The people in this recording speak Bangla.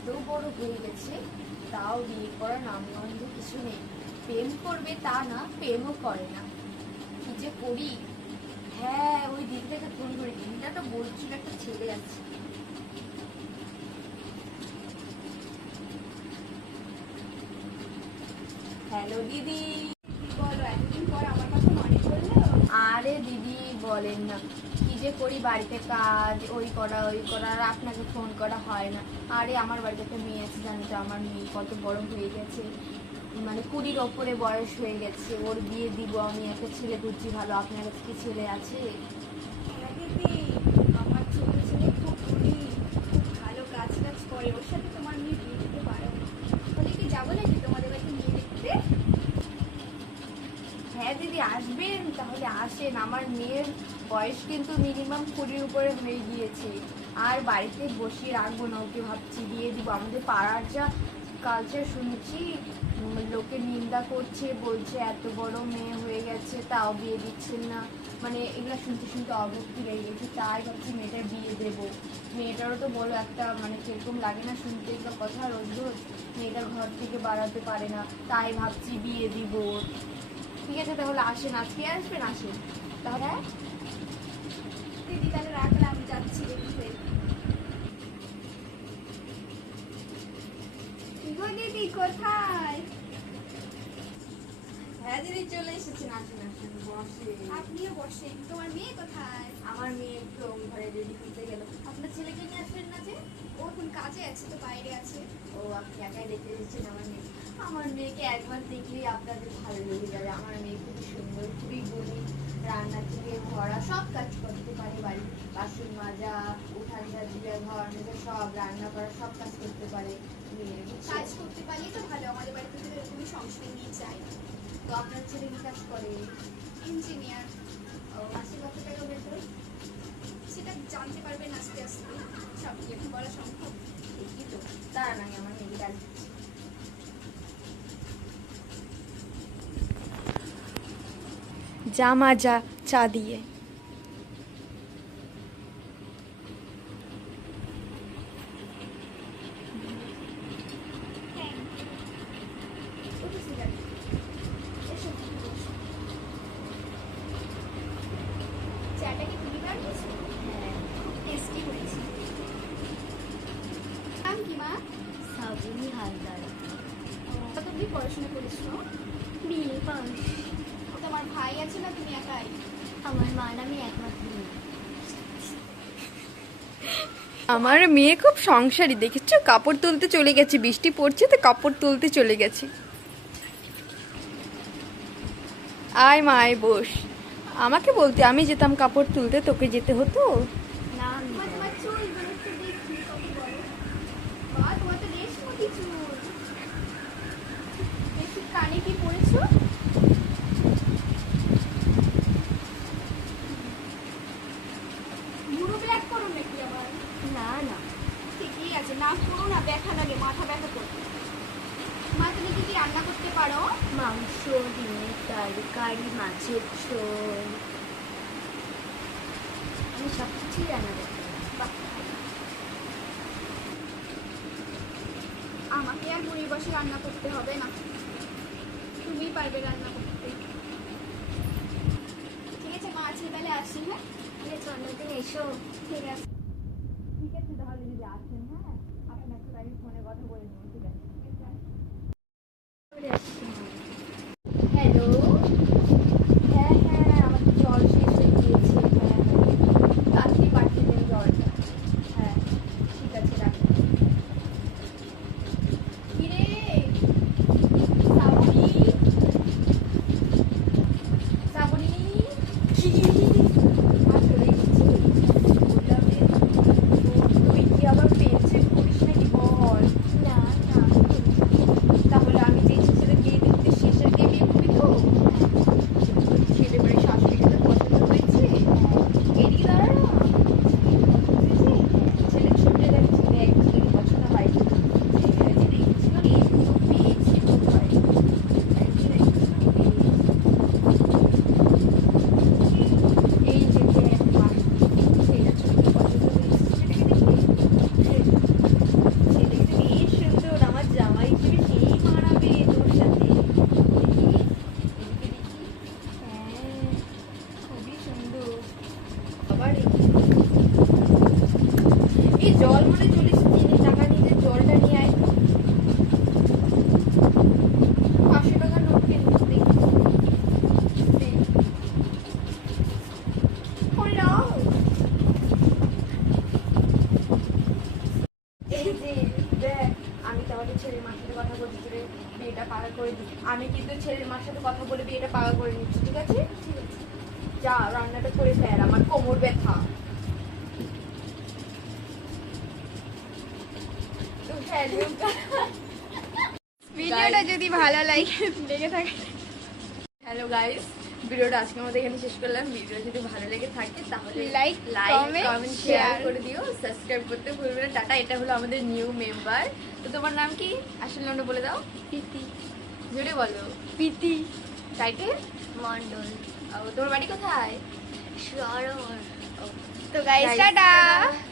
এত বড় হয়ে গেছে, তাও বিয়ে করার নামগন্ধ কিছু নেই। প্রেম করবে তা না, প্রেমও করে না। কি যে করি। হ্যাঁ, ওই দিদি থেকে ফোন করে, দিদিটা তো বলছিল একটা ছেলে আছে। হ্যালো দিদি। বলো, এতদিন পর আমার কথা মনে পড়লো? আরে দিদি বলেন না, কি যে করি, বাড়িতে কাজ ওই করা আর আপনাকে ফোন করা হয় না। আরে আমার বাড়িতে একটা মেয়ে আছে, জানি তো আমার মেয়ে কত বড় হয়ে গেছে, মানে 20-র ওপরে বয়স হয়ে গেছে। ওর বিয়ে দিব আমি, একটা ছেলে খুঁজছি ভালো। আপনার কাছে কি ছেলে আছে? হ্যাঁ দিদি, আমার ছোট ছেলে খুব ধনী, খুব ভালো কাজ টাজ করে। ওর সাথে তোমার মেয়ে বিয়ে দিতে পারো। বলে কি যাবো নাকি তোমাদের বাড়িতে বিয়ে দেখতে? হ্যাঁ দিদি, আসবেন তাহলে আসেন। আমার মেয়ের বয়স কিন্তু মিনিমাম 20-র উপরে হয়ে গিয়েছে। আর বাড়িতে বসিয়ে রাখবো না ওকে, ভাবছি দিয়ে দিব। আমাদের পাড়ার যা কালচার শুনছি, লোকে নিন্দা করছে, বলছে এত বড় মেয়ে হয়ে গেছে তাও বিয়ে দিচ্ছেন না। মানে এগুলো শুনতে শুনতে অভক্তি লেগে গেছে, তাই ভাবছি মেয়েটার বিয়ে দেবো। মেয়েটারও তো বলো একটা, মানে কিরকম লাগে না শুনতে একটা কথা রোজ রোজ। মেয়েটার ঘর থেকে বাড়াতে পারে না, তাই ভাবছি বিয়ে দিব। ঠিক আছে তাহলে আসেন, আজকে আসবেন, আসেন তাহলে। দিদি তাহলে রাখলাম, যাচ্ছি দেখতে। গো দিদি কোথায়? হ্যাঁ দিদি চলে এসেছেন, আসেন আসেন বসে। আপনিও বসেন। তোমার মেয়ে কোথায়? আমার মেয়ে একটু ঘরে রেডি হতে গেল। আপনার ছেলেকে নিয়ে আসবেন না যে? ও এখন কাজে আছে, তো বাইরে আছে। ও আপনি একাই দেখতে এসেছেন আমার মেয়ে? আমার মেয়েকে একবার দেখলেই আপনাদের ভালো লেগে যাবে। আমার মেয়ে খুবই সুন্দর, খুবই গুণী, রান্না থেকে ভরা, সব কাজ করতে পারে। বাড়ি বাসন মাজা, উঠান ঝাড় দিয়ে, ঘর মেজা, সব রান্না করা, সব কাজ করতে পারে মেয়ে। কাজ করতে পারলে তো ভালো, আমাদের বাড়িতে তো এরকমই সংসার নিয়ে চাই। তো আপনার ছেলে কি কাজ করে? ইঞ্জিনিয়ার। ও মাসে কত টাকা বেতন? সেটা জানতে পারবেন আস্তে আস্তে, সব কি এখন বলা সম্ভব? ঠিকই তো, তারা নাই আমার মেয়ে কাজ। জামা যা চা দিয়ে। চাটা কি তুমি বানিয়েছো? হ্যাঁ, খুব টেস্টি হয়েছে। নাম কি মা? সাবুনি হালদার। ও, তুমি পড়াশোনা করেছো? বিয়ে পাস। তোমার ভাই আছে না তুমি একাই? আমার মা নামে একমাত্র মেয়ে। আমার মেয়ে খুব সংসারী, দেখেছো? কাপড় তুলতে চলে গেছে, বৃষ্টি পড়ছে তো কাপড় তুলতে চলে গেছে। আয় মা আয়, বস। আমাকে বলতে, আমি যেতাম কাপড় তুলতে, তোকে যেতে হতো? না আমি মা, যাই। তোমার চুল গুলো একটু দেখি কত বড়। বা, তোমার তো রেশমি চুল। দেখি কানে কি পরেছো? বুড়ো ব্ল্যাক করো নাকি আবার? না না, ঠিকই আছে, না করো না, ব্যথা লাগে, মাথা ব্যথা করবে। মা তুমি কি কি রান্না করতে পারো? মাংস, ডিমের তরকারি, মাছের ঝোল, আমি সব কিছুই রান্না করতে পারি। বাহ, আমাকে আর বুড়ি বসে রান্না করতে হবে না, তুমিই পারবে রান্না করতে। ঠিক আছে মা, আজকে তাহলে আসি। হ্যাঁ ঠিক আছে, অন্যদিন এসো। ঠিক আছে। ঠিক আছে তাহলে যদি আসেন, হ্যাঁ আপনার সাথে আমি ফোনে কথা বলে নেবো। ঠিক আছে। হ্যালো। হ্যাঁ হ্যাঁ, আমার তো জল শেষ হয়ে গিয়েছে। হ্যাঁ হ্যাঁ, তাড়াতাড়ি পাঠিয়ে দেন জলটা। হ্যাঁ ঠিক আছে, রাখুন। কিরে শ্রাবণী, শ্রাবণী, মা চলে এসেছি। বললাম যে, তুই কি আবার পেন্সিল করিস নাকি বল? না না, তাহলে আমি যে ছেলে বিয়ে দিতে শেষের গিয়ে বিয়ে করবি তো? ছেলে বাড়ির শাশুড়িকে তো পছন্দ হয়েছে, এড়িয়ে দাঁড়ানো। ছেলে ছুটে যাচ্ছে, দেখ ছেলে পছন্দ হয় কিনা। ছেলে দেখছিল, এই তো পেয়েছি বোধ হয়। এই যে যে মা, ছেলেটা ছোট পছন্দ হয়েছে, সেটাকে দেখে জল মনে চলিস চিনি টাকা নিয়ে জলটা নিয়ে আয় তো। 500 টাকার নোট কিনতে এই যে দেখ, আমি তাহলে ছেলের মার সাথে কথা বলছি তোরে বিয়েটা পাকা করে দিই। আমি কিন্তু ছেলের মার সাথে কথা বলে বিয়েটা পাকা করে নিচ্ছি, ঠিক আছে? যা রান্নাটা করে ফেল, আমার কোমর ব্যথা। তো ভিডিওটা যদি ভালো লেগে থাকে, হ্যালো গাইস, ভিডিওটা আজকে আমাদের এখানে শেষ করলাম। ভিডিও যদি ভালো লেগে থাকে তাহলে Like, comment, শেয়ার share। করে দিও, সাবস্ক্রাইব করতে ভুলবে না। টাটা। এটা হলো আমাদের নিউ মেম্বার। তো তোমার নাম কি? আসল নামটা বলে দাও। প্রীতি। জোরে বলো। প্রীতি টাইটেল? মন্ডল তোমার বাড়ি কোথায়? শরণ। তো গাইস Guys, টাটা। টাটা।